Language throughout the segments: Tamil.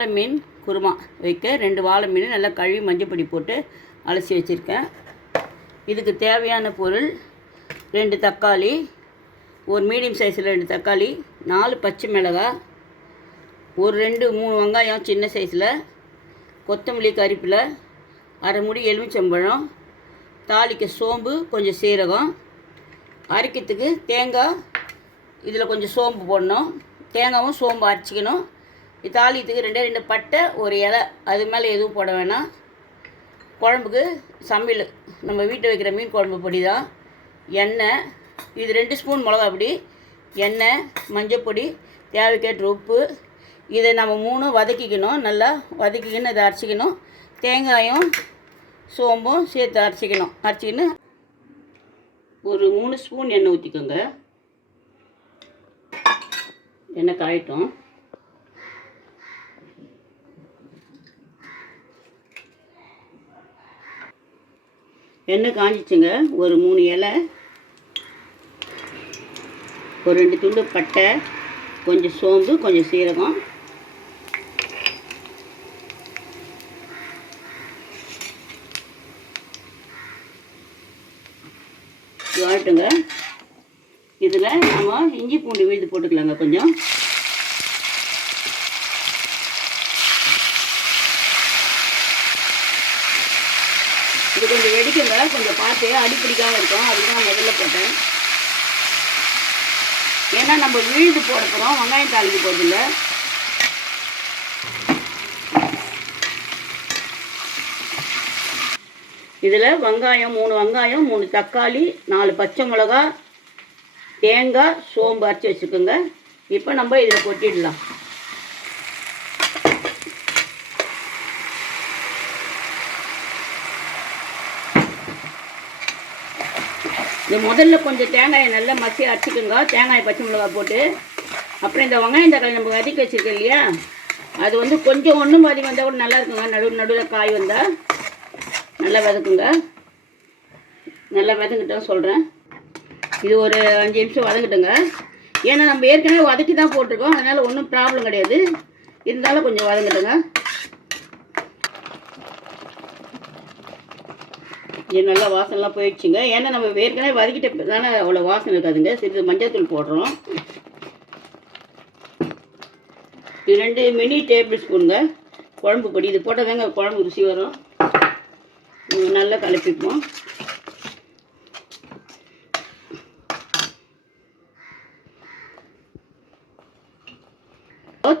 வாழை மீன் குருமா வைக்க ரெண்டு வாழை மீன் நல்லா கழுவி மஞ்சப்பொடி போட்டு அலசி வச்சுருக்கேன். இதுக்கு தேவையான பொருள் ரெண்டு தக்காளி ஒரு மீடியம் சைஸில் ரெண்டு தக்காளி நாலு பச்சை மிளகாய் ஒரு ரெண்டு மூணு வெங்காயம் சின்ன சைஸில் கொத்தமல்லி கறிப்பில் அரை முடி எலுமிச்சம்பழம் தாளிக்க சோம்பு கொஞ்சம் சீரகம் அரைக்கிறதுக்கு தேங்காய் இதில் கொஞ்சம் சோம்பு போடணும். தேங்காவும் சோம்பு அரைச்சிக்கணும். தாளித்துக்கு ரெண்டே ரெண்டு பட்டை ஒரு இலை. அது மேலே எதுவும் போட வேணாம். குழம்புக்கு சமையல். நம்ம வீட்டில் வைக்கிற மீன் குழம்பு பொடி தான் எண்ணெய் இது ரெண்டு ஸ்பூன் மிளகா பொடி எண்ணெய் மஞ்சப்பொடி தேவைக்கேற்ற உப்பு. இதை நம்ம மூணும் வதக்கிக்கணும். நல்லா வதக்கிக்கின்னு இதை அரைச்சிக்கணும். தேங்காயும் சோம்பும் சேர்த்து அரைச்சிக்கணும். அரைச்சிக்கின்னு ஒரு மூணு ஸ்பூன் எண்ணெய் ஊற்றிக்கோங்க எண்ணெய் காயட்டும். எண்ணெய் காஞ்சிச்சுங்க. ஒரு மூணு இலை ஒரு ரெண்டு துண்டு பட்டை கொஞ்சம் சோம்பு கொஞ்சம் சீரகம். வாட்டுங்க இதில் நம்ம இஞ்சி பூண்டு விழுது போட்டுக்கலாங்க கொஞ்சம். இது கொஞ்சம் வெடிக்குங்க. கொஞ்சம் பார்த்து அடிப்பிடிக்காமல் இருக்கும். அதுக்கு நான் முதல்ல போட்டேன். ஏன்னா நம்ம விழுது போட போகிறோம் வெங்காயம் தாளிக்கு போகிறதில்ல இதில் வெங்காயம் மூணு வெங்காயம் மூணு தக்காளி நாலு பச்சை மிளகா தேங்காய் சோம்பு அரைச்சி வச்சுக்கோங்க. இப்போ நம்ம இதில் கொட்டிடலாம். இந்த முதல்ல கொஞ்சம் தேங்காயை நல்லா மசி அரைச்சிக்கோங்க. தேங்காய் பச்சை மிளகாய் போட்டு. அப்புறம் இந்த வெங்காயம் தக்காளி நம்ம வதக்கி வச்சுருக்கோம் இல்லையா? அது வந்து கொஞ்சம் ஒன்றும் பாதி வந்தால் கூட நல்லா இருக்குங்க. நடுவு நடுவில் காய் வந்தால் நல்லா வதக்குங்க. நல்லா வதங்கிட்டோம் சொல்கிறேன் இது ஒரு அஞ்சு நிமிஷம் வதங்கிட்டுங்க. ஏன்னா நம்ம ஏற்கனவே வதக்கி தான் போட்டிருக்கோம். அதனால் ஒன்றும் ப்ராப்ளம் கிடையாது. இருந்தாலும் கொஞ்சம் வதங்கட்டுங்க. இது நல்லா வாசனைலாம் போயிடுச்சுங்க. ஏன்னா நம்ம ஏற்கனவே வதக்கிட்ட தானே அவ்வளோ வாசனை இருக்காதுங்க. சிறிது மஞ்சள்தூள் போடுறோம். இது ரெண்டு மினி டேபிள் ஸ்பூனுங்க. குழம்பு பொடி. இது போட்டால் தாங்க குழம்பு ருசி வரும். நல்லா கலப்பிப்போம்.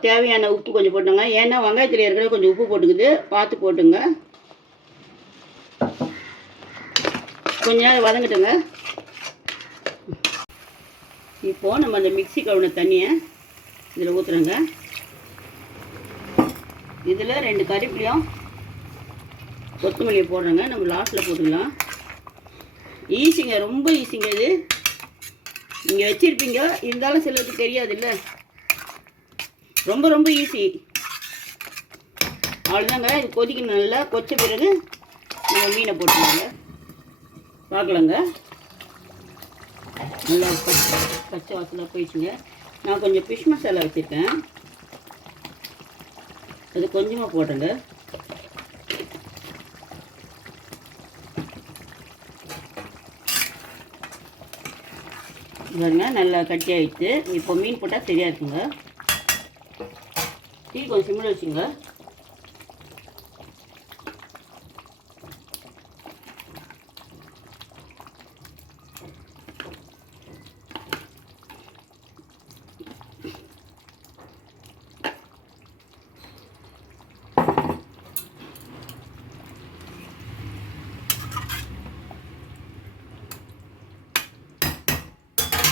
தேவையான உப்பு கொஞ்சம் போட்டுங்க. ஏன்னா வெங்காயத்தில் ஏற்கனவே கொஞ்சம் உப்பு போட்டுக்குது. பார்த்து போட்டுங்க. கொஞ்ச நேரம் வதங்கட்டுங்க. இப்போது நம்ம அந்த மிக்ஸி கழுவின தண்ணியை இதில் ஊற்றுறோங்க இதில் ரெண்டு கறிப்பிலையும் கொத்தமல்லியை போடுறோங்க. நம்ம லாஸ்ட்டில் போட்டுக்கலாம். ஈஸிங்க ரொம்ப ஈஸிங்க இது. நீங்கள் வச்சுருப்பீங்க. இருந்தாலும் சிலருக்கு தெரியாது இல்லை ரொம்ப ரொம்ப ஈஸி. அவ்வளோதாங்க இது கொதிக்கணும் நல்லா. கொச்ச பிறகு நம்ம மீனை போட்டுருவாங்க பார்க்கலாங்க. நல்லா பச்சை பச்சை வாசலாக போயிடுச்சுங்க. நான் கொஞ்சம் ஃபிஷ் மசாலா வச்சுருக்கேன். அது கொஞ்சமாக போட்டேங்க பாருங்க நல்லா கட்டி ஆயிடுச்சு இப்போ மீன் போட்டால் சரியாக இருக்குங்க. டீ கொஞ்சம் சிம்மில் வச்சுங்க.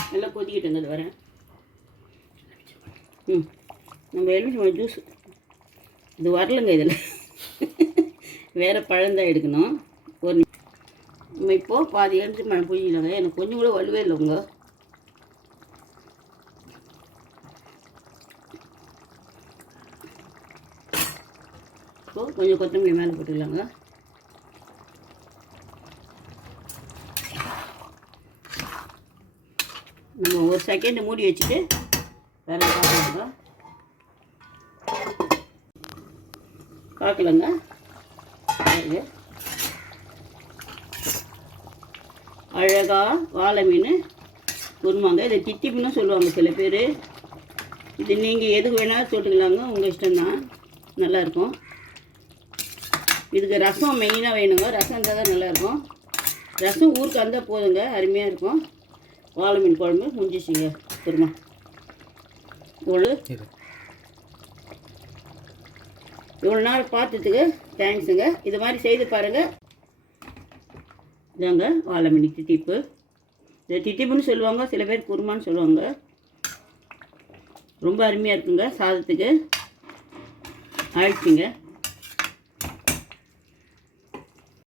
நல்லா கொதிக்கிட்டு அது வரேன் ம் நம்ம எலுமிச்சம்பழம் ஜூஸ் இது வரலங்க இதில். வேறு பழந்தான் எடுக்கணும். ஒரு நம்ம இப்போது பாதி எலுமிச்சம்பழம் புழிஞ்சிடுங்க எனக்கு கொஞ்சம் கூட வலுவே இல்லைங்க இப்போ கொஞ்சம் கொத்தமல்லி மேலே போட்டுக்கலாங்க நம்ம ஒரு செகண்ட் மூடி வச்சுட்டு வேறு பார்த்துக்கோங்க பார்க்கலங்க. அழகாக அழகா வாழை மீன் குருமாங்க. இதை திட்டி மீனும் சொல்லுவாங்க சில பேர். இது நீங்கள் எதுக்கு வேணாலும் தொட்டுக்கலாங்க. உங்கள் இஷ்டம்தான். நல்லாயிருக்கும். இதுக்கு ரசம் மெயினாக வேணுங்க. ரசம் இருந்தால் தான் நல்லாயிருக்கும். ரசம் ஊருக்கு வந்தால் போதுங்க. அருமையாக இருக்கும். வாழை மீன் குழம்பு முடிஞ்சிச்சிங்க குருமா இவ்வளோ இவ்வளோ நேரம் பார்த்ததுக்கு தேங்க்ஸுங்க. இது மாதிரி செய்து பாருங்கள் இதாங்க வாழை மீன் திட்டிப்பு இதை திட்டிப்புன்னு சொல்லுவாங்க சில பேர் குருமான்னு சொல்லுவாங்க. ரொம்ப அருமையாக இருக்குங்க சாதத்துக்கு. ஆயிடுச்சுங்க.